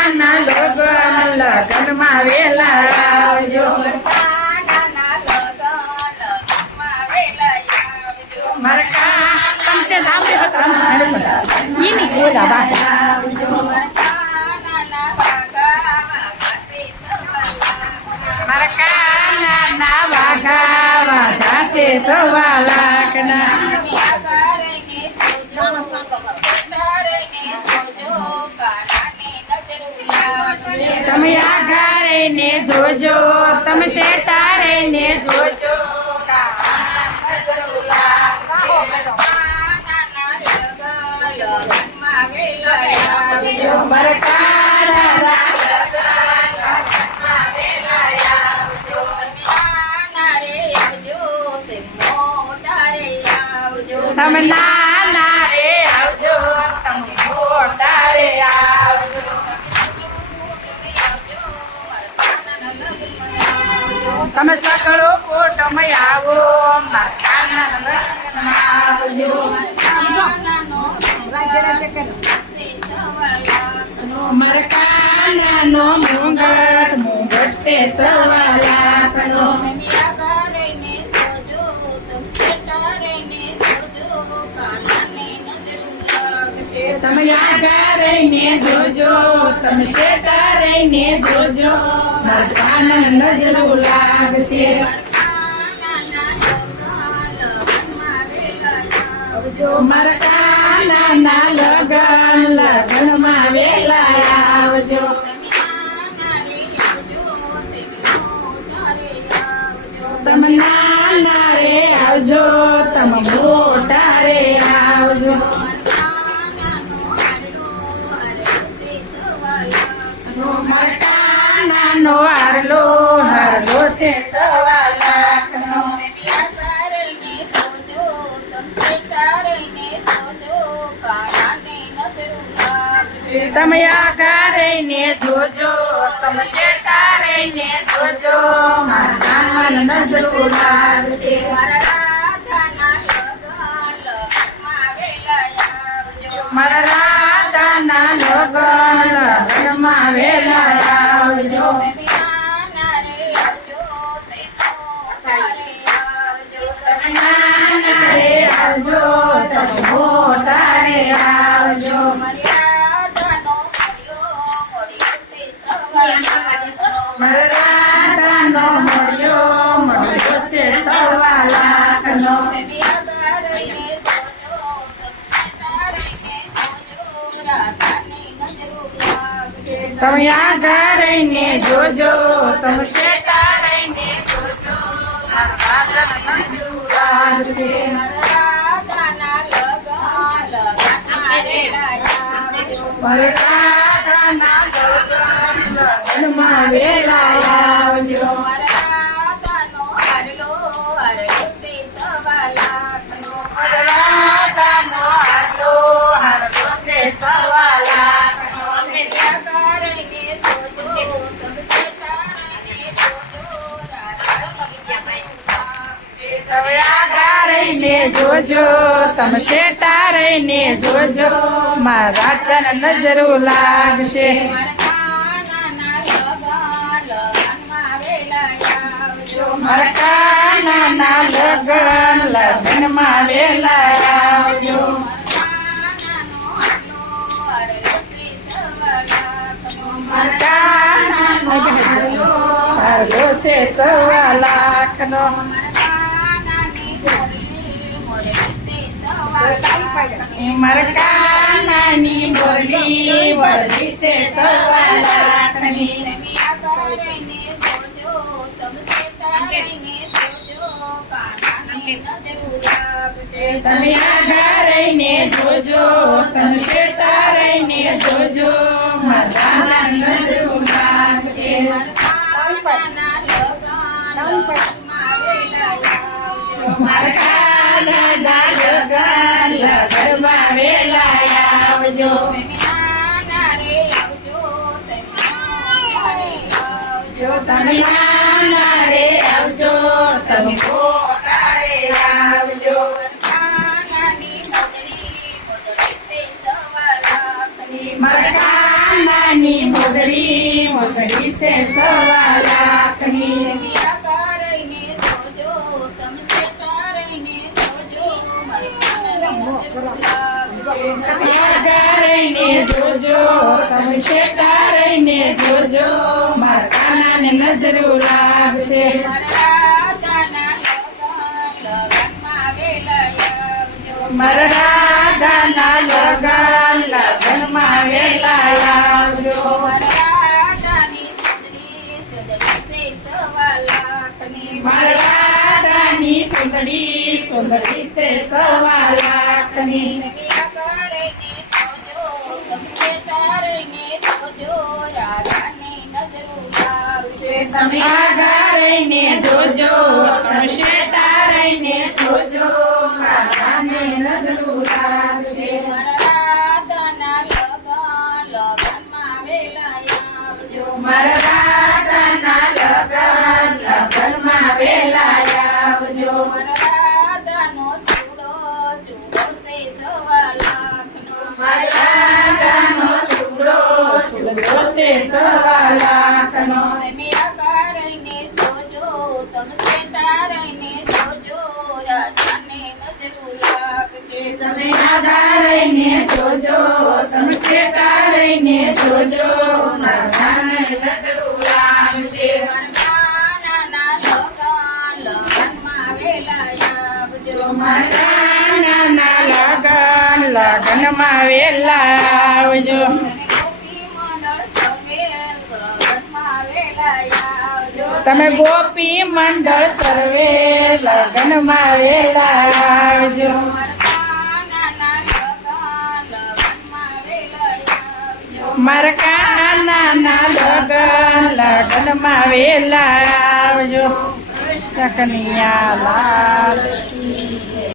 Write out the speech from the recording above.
મરકાના લગનમાં વેલા આવજો મરકા તમસે સાંભળે હતા ઈ નહીં બોલા બા મરકાના વાઘા વાઘા છે 1.25 લાખના તમે આગા રહીને જોજો તમે શેઠા રહીને જોજો તમે નાના રે આવજો તમે મોટા રે આવજો તમે સકળો કોટમાં આવો મરકાના લગનમાં આવજો મરકાનાનો મુંગટ છે 1.25 લાખનો તમે આગા રહીને જોજો તમે શેઠા રહીને જોજો મરકાના નજરો લાગશે મરકાના લગનમાં વેલા આવજો તમે નાના રે આવજો તમે મોટા રે આવજો મરકાનાનો હારલો છે 1.25 લાખનો તમે આગા રહીને જોજો તમે શેઠા રહીને જોજો મારા નજરો લાગશે મારા રાધાના લગનમાં વેલા આવજો તમે નાના રે આવજો તમે મોટા રે આવજો મરકાનો મળ્યો છે 1.25 લાખનો તમે આગા રહીને જોજો તમે શેઠા રહીને જોજો મારા નજરો લાગશે મરકાના લગનમાં વેલા આવજો મરકાનો હારલો છે 1.25 તમે આગા રહીને જોજો તમે શેઠા રહીને જોજો મારા રાધાના નજરો લાગશે મરકાના લગનમાં વેલા આવજો મરકાનાનો હારલો છે 1.25 લાખનો મરકાનાની બોરલી વળલી છે 1.25 લાખની તમે આગા રહીને જોજો તમે શેઠા રહીને જોજો મારા નજરો લાગશે મરકાના લગનમાં વેલા આવજો તમે નાના રે આવજો તમે મોટા રે આવજો મરકાનાની સુંદરી મોગરી છે સવા લાખની. રહીને જોજો તમે શેઠા રહીને જોજો રહીને જોજો તમે શેઠા રહીને જોજો મારા કાનાને નજરો લાગશે. મારા રાધાના લગનમાં વેલા આવજો. મારા રાધાની સુંદરી સુંદરી છે સવા લાખની. તમે આગા રહીને જોજો તમે શેઠા રહીને જોજો રાધાને નજરો લાગશે. મારા રાધાના લગનમાં વેલા આવજો. મારા રાધાનો સુગડો સુગડો છે સવા લાખનો. તમે આગા રહીને જોજો તમે શેઠા રહીને જોજો રાધાને નજરો લાગશે. મારા નાના લગનમાં વેલા આવજો. તમે ગોપી મંડળ સર્વે લગનમાં વેલા આવજો. મારા કાનાના લગનમાં વેલા આવજો. કનૈયા લાલ